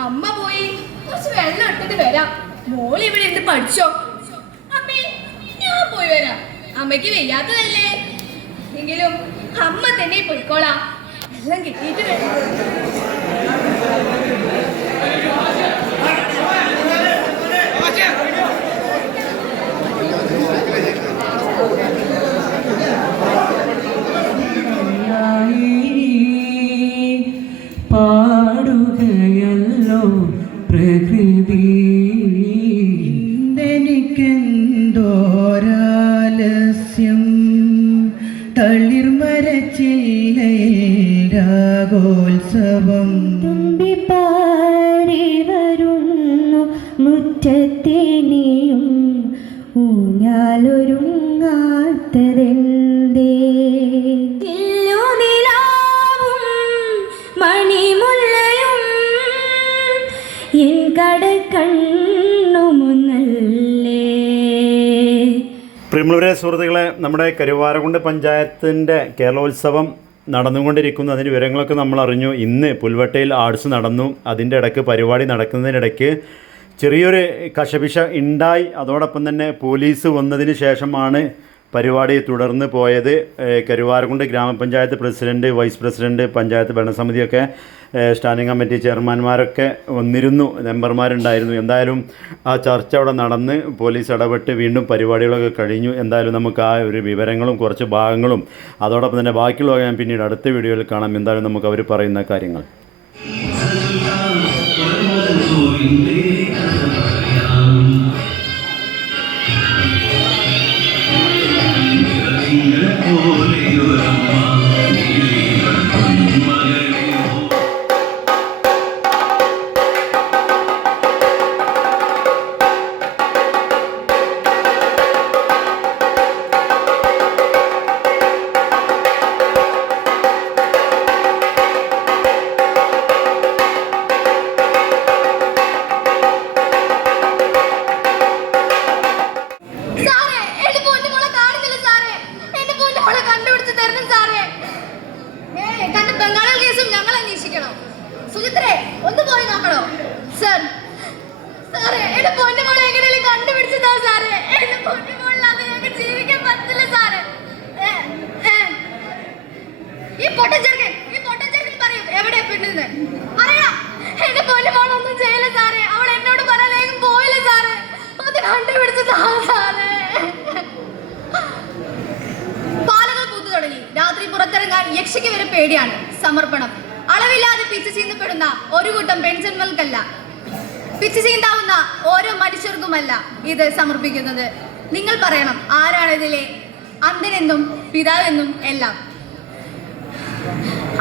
അമ്മ പോയി. കുറച്ച് വെള്ളം എടുത്തിട്ട് വരാം. മോൾ ഇവിടെ ഇരുന്ന് പഠിച്ചോ. അമ്മേ ഞാൻ പോയി വരാം. അമ്മയ്ക്ക് വയ്യാത്തതല്ലേ? എങ്കിലും അമ്മ തന്നെ പോയിക്കോളാം. എല്ലാം കിട്ടിയിട്ട് വരാം. തളിർമരച്ചില്ലയിൽ രാഗോത്സവം തുമ്പിപ്പാറി വരുന്നു മുറ്റത്തിനിയും ഊഞ്ഞാലൊരുങ്ങാത്തതെന്തേ? മണിമുല്ലയും എൻ കടക്കണ്ണു പ്രിയമുള്ളവരെ സുഹൃത്തുക്കളെ നമ്മുടെ കരുവാരകുണ്ട് പഞ്ചായത്തിന്റെ കേരളോത്സവം നടന്നുകൊണ്ടിരിക്കുന്നു. അതിന്റെ വിവരങ്ങളൊക്കെ നമ്മൾ അറിഞ്ഞു. ഇന്ന് പുൽവട്ടയിൽ ആർട്സ് നടന്നു. അതിന്റെ ഇടയ്ക്ക് പരിപാടി നടക്കുന്നതിനിടയ്ക്ക് ചെറിയൊരു കശപിശ ഉണ്ടായി. അതോടൊപ്പം തന്നെ പോലീസ് വന്നതിന് ശേഷമാണ് പരിപാടി തുടർന്ന് പോയത്. കരുവാരകുണ്ട് ഗ്രാമപഞ്ചായത്ത് പ്രസിഡന്റ് വൈസ് പ്രസിഡന്റ് പഞ്ചായത്ത് ഭരണസമിതിയൊക്കെ സ്റ്റാൻഡിംഗ് കമ്മിറ്റി ചെയർമാന്മാരൊക്കെ വന്നിരുന്നു മെമ്പർമാരുണ്ടായിരുന്നു. എന്തായാലും ആ ചർച്ച അവിടെ നടന്ന് പോലീസ് ഇടപെട്ട് വീണ്ടും പരിപാടികളൊക്കെ കഴിഞ്ഞു. എന്തായാലും നമുക്ക് ആ ഒരു വിവരങ്ങളും കുറച്ച് ഭാഗങ്ങളും അതോടൊപ്പം തന്നെ ബാക്കിയുള്ളവ ഞാൻ പിന്നീട് അടുത്ത വീഡിയോയിൽ കാണാം. എന്തായാലും നമുക്ക് അവർ പറയുന്ന കാര്യങ്ങൾ. പാലകൾ പൂത്തു തുടങ്ങി. രാത്രി പുറത്തിറങ്ങാൻ യക്ഷിക്ക് വരെ പേടിയാണ്. സമർപ്പണം. അളവില്ലാതെ പിച്ച് ചീന്തപ്പെടുന്ന ഒരു കൂട്ടം പെൺജന്മൽക്കല്ല പിച്ച് ചീന്താവുന്ന ഓരോ മനുഷ്യർക്കുമല്ല ഇത് സമർപ്പിക്കുന്നത്. നിങ്ങൾ പറയണം ആരാണ് ഇതിലെ അന്തനെന്നും പിതാവെന്നും എല്ലാം.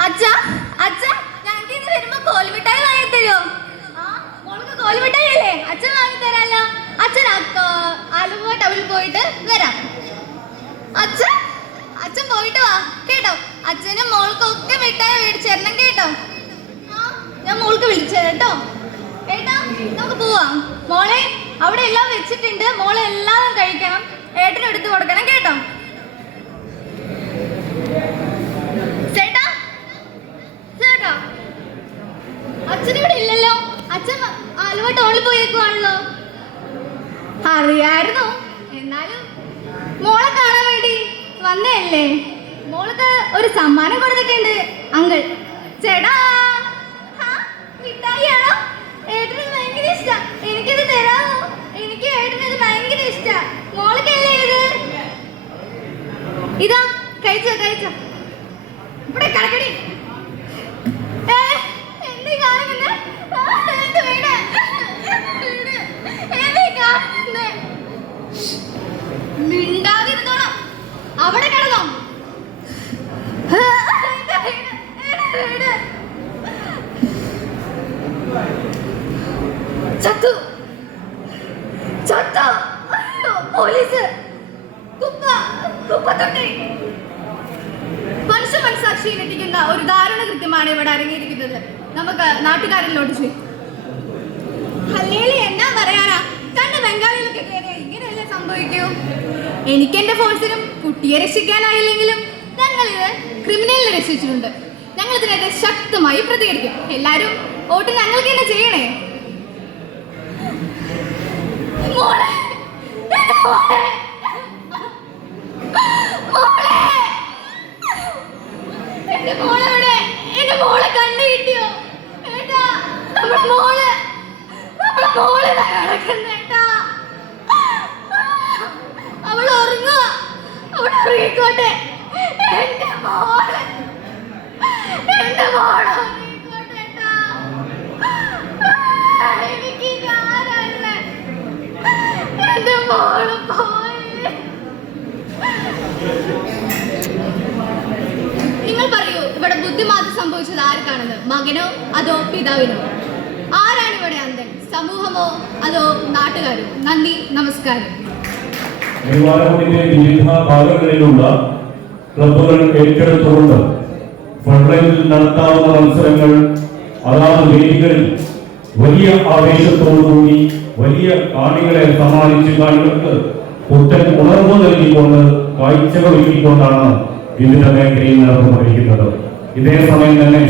അച്ഛ അച്ഛ ഞങ്ങൾക്ക് ഇന്ന് വരുമ്പോ കോൽമിഠായി വാങ്ങി തരുമോ ആ മോൾക്ക് കോൽമിഠായി അല്ലേ അച്ഛൻ വാങ്ങി തരാലോ അച്ഛൻ ആ- ആലുവ ടൗണിൽ പോയിട്ട് വരാം. അച്ഛൻ അച്ഛൻ പോയിട്ട് വാ. കേട്ടോ? അച്ഛനും മോൾക്കും ഒക്കെ മിഠായി മേടിച്ചു കേട്ടോ. ഞാൻ മോൾക്ക് വിളിച്ചത് കേട്ടോ. ഏട്ടാ നമുക്ക് പോവാം. മോളെ അവിടെ എല്ലാം വെച്ചിട്ടുണ്ട്. മോളെ എല്ലാം കഴിക്കണം. ഏട്ടനും എടുത്തു കൊടുക്കണം കേട്ടോ. ചേട്ടാ ചേട്ടാ ഇല്ലല്ലോ. അച്ഛൻ ആലുവ ടൗണിൽ പോയേക്കുവാണല്ലോ. അറിയായിരുന്നു. മോളെ കാണാൻ വേണ്ടി വന്നതല്ലേ? മോൾക്ക് ഒരു സമ്മാനം കൊടുത്തിട്ടുണ്ട് അങ്കിൾ. ചേടാ മിഠായിയാണോ? ഏട്ടന് ഭയങ്കര ഇഷ്ടാ. എനിക്കിത് തരാമോ? എനിക്ക് ഏട്ടന് ഇത് ഭയങ്കര ഇഷ്ടാ. മോൾക്കല്ലേ ഇത്? ഇതാ കഴിച്ചോ കഴിച്ചോ. ചത്തു. ചത്തു. പോലീസ്. കുപ്പ കുപ്പത്തൊട്ടി മനുഷ്യ മനസാക്ഷി ഞെട്ടിക്കുന്ന ഒരു ദാരുണ കൃത്യമാണ് ഇവിടെ അരങ്ങിയിരിക്കുന്നത് നമുക്ക് നാട്ടുകാരിലോട്ട് ചെയ്യും അല്ലേലി എന്നാ പറയാനാ? കണ്ട ബംഗാളിലൊക്കെ കയറിയ ഇങ്ങനെയല്ലേ സംഭവിക്കൂ? എനിക്ക് എന്റെ ഫോഴ്സിനും കുട്ടിയെ രക്ഷിക്കാനായില്ലെങ്കിലും ഞങ്ങൾ ഇത് ക്രിമിനലിനെ രക്ഷിച്ചിട്ടുണ്ട്. ഞങ്ങൾ ഇതിനെതിരെ ശക്തമായി പ്രതികരിക്കും. എല്ലാരും വോട്ട് ഞങ്ങൾക്ക് തന്നെ ചെയ്യണേ. മോളെ നമ്മളെ മോളെ. നമ്മളെ മോളെ കിടക്കുന്നേ മകനോ അതോ പിതാവിനോ? ആരാണ് ഇവിടെ അന്ധൻ? സമൂഹമോ അതോ നാട്ടുകാരോ? നന്ദി നമസ്കാരം. നിലവാരത്തിന്റെ വിവിധ ഭാഗങ്ങളിലുള്ള ക്ലബ്ബുകൾ ഏറ്റെടുത്തുകൊണ്ട് ഫണ്ട്ലൈനിൽ നടത്താവുന്ന മത്സരങ്ങൾ അതാത് വേദികളിൽ വലിയ ആവേശത്തോടുകൂടി വലിയ കാണികളെ സമ്മാനിച്ച് കാണികൾക്ക് പുത്തൻ ഉണർവ് നൽകിക്കൊണ്ട് കാഴ്ചകൾ ഒരുക്കിക്കൊണ്ടാണ് വിവിധ മേഖലയിൽ നടന്നുകൊണ്ടിരിക്കുന്നത് ഇതേ സമയം തന്നെ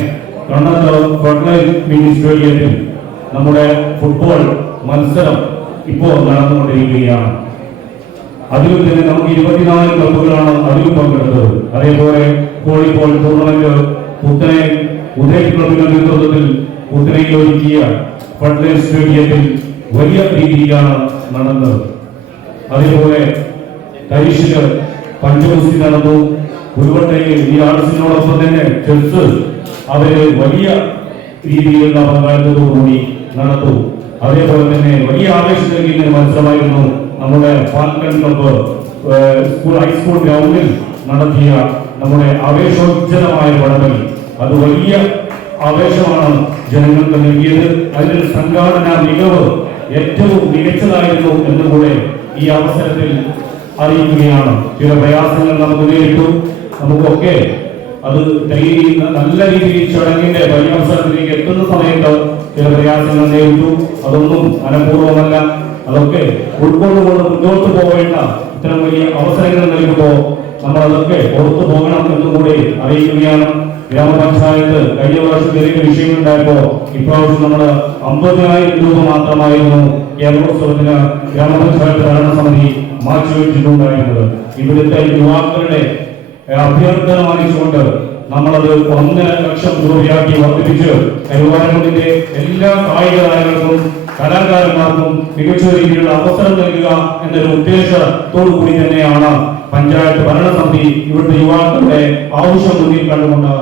ഫണ്ട്ലൈൻ മിനി സ്റ്റേഡിയത്തിൽ നമ്മുടെ ഫുട്ബോൾ മത്സരം ഇപ്പോൾ നടന്നുകൊണ്ടിരിക്കുകയാണ്. അതിൽ തന്നെ നമുക്ക് ഇരുപത്തിനാല് ക്ലബുകളാണ് അതിലും പങ്കെടുത്തത്. അതേപോലെ വോളിബോൾ ടൂർണമെന്റ് പുത്തനെ ഉദയ് ക്ലബിന്റെ നേതൃത്വത്തിൽ പുത്തനയിൽ ഒരുക്കിയ ഫട്ലൈൻ സ്റ്റേഡിയത്തിൽ വലിയ രീതിയിലാണ് നടന്നത്. അതേപോലെ തരിശിൽ പഞ്ചഗുസ്തി നടന്നു. ഉരുവട്ടയിൽ ഈ ആർട്സിനോടൊപ്പം തന്നെ ചെസ് അവർ വലിയ രീതിയിലുള്ള പങ്കാളിത്തത്തോടുകൂടി നടത്തും. അതേപോലെ തന്നെ വലിയ ആവേശം നൽകിയ മത്സരമായിരുന്നു നമ്മുടെ ഫാൽക്കൺ ക്ലബ്ബ് സ്കൂൾ ഹൈസ്കൂൾ ഗ്രൗണ്ടിൽ നടത്തിയ നമ്മുടെ ആവേശോജ്ജലമായ വടമൽ അത് വലിയ ആവേശമാണ് ജനങ്ങൾക്ക് നൽകിയത്. അതിൽ സംഘാടന മികവ് ഏറ്റവും മികച്ചതായിരുന്നു എന്ന് കൂടെ ഈ അവസരത്തിൽ അറിയിക്കുകയാണ്. ചില പ്രയാസങ്ങൾ നമുക്ക് നേരിട്ടു. നമുക്കൊക്കെ അത് നല്ല രീതിയിൽ ചടങ്ങിന്റെ പര്യവസരത്തിലേക്ക് എത്തുന്ന സമയത്ത് ചില പ്രയാസങ്ങൾ നേരിട്ടു. അതൊന്നും മനഃപൂർവമല്ല. അതൊക്കെ ഉൾക്കൊണ്ടുകൊണ്ട് മുന്നോട്ട് പോകേണ്ട ഇത്തരം വലിയ അവസരങ്ങൾ നൽകുമ്പോൾ നമ്മൾ അതൊക്കെ പുറത്തു പോകണം എന്നും കൂടി അറിയിക്കുകയാണ്. ഗ്രാമപഞ്ചായത്ത് കഴിഞ്ഞ വർഷം ചെറിയ വിഷയമുണ്ടായപ്പോ ഇപ്രാവശ്യം നമ്മൾ അമ്പതിനായിരം രൂപ മാത്രമായിരുന്നു കേരളോത്സവത്തിന് ഗ്രാമപഞ്ചായത്ത് ഭരണസമിതി മാറ്റിവെച്ചിട്ടുണ്ടായിരുന്നത്. ഇവിടുത്തെ യുവാക്കളുടെ അഭ്യർത്ഥന നമ്മളത് ഒന്നര ലക്ഷം രൂപയാക്കി വർദ്ധിപ്പിച്ച് കരുവാരൂരിന്റെ എല്ലാ കായിക താരങ്ങൾക്കും കലാകാരന്മാർക്കും മികച്ച രീതിയിലുള്ള അവസരം നൽകുക എന്നൊരു ഉദ്ദേശത്തോടു കൂടി തന്നെയാണ് പഞ്ചായത്ത് ഭരണസമിതി ഇവിടുത്തെ യുവാക്കളുടെ ആവശ്യം മുന്നിൽ കണ്ടുകൊണ്ട്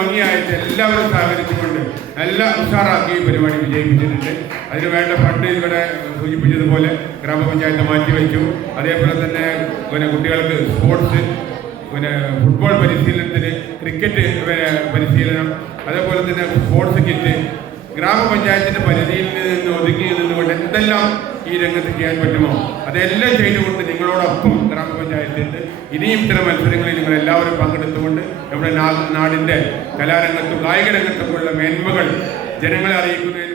ഭംഗിയായിട്ട് എല്ലാവരും സഹകരിച്ചുകൊണ്ട് നല്ല ഉഷാറാക്കി ഈ പരിപാടി വിജയിപ്പിച്ചിട്ടുണ്ട്. അതിന് വേണ്ട ഫണ്ട് ഇവിടെ സൂചിപ്പിച്ചതുപോലെ ഗ്രാമപഞ്ചായത്ത് മാറ്റിവെച്ചു അതേപോലെ തന്നെ പിന്നെ കുട്ടികൾക്ക് സ്പോർട്സ് പിന്നെ ഫുട്ബോൾ പരിശീലനത്തിന് ക്രിക്കറ്റ് പരിശീലനം അതേപോലെ തന്നെ സ്പോർട്സ് കിറ്റ് ഗ്രാമപഞ്ചായത്തിന്റെ പരിധിയിൽ നിന്ന് ഒതുങ്ങി നിന്നുകൊണ്ട് എന്തെല്ലാം ഈ രംഗത്ത് ചെയ്യാൻ പറ്റുമോ? അതെല്ലാം ചെയ്തുകൊണ്ട് നിങ്ങളോടൊപ്പം ഗ്രാമപഞ്ചായത്തിന്റെ ഇനിയും ഇത്തരം മത്സരങ്ങളിൽ നിങ്ങൾ എല്ലാവരും പങ്കെടുത്തുകൊണ്ട് നമ്മുടെ നാടിന്റെ കലാരംഗത്തും കായിക രംഗത്തുമുള്ള മേന്മകൾ ജനങ്ങളെ അറിയിക്കുന്നതിന്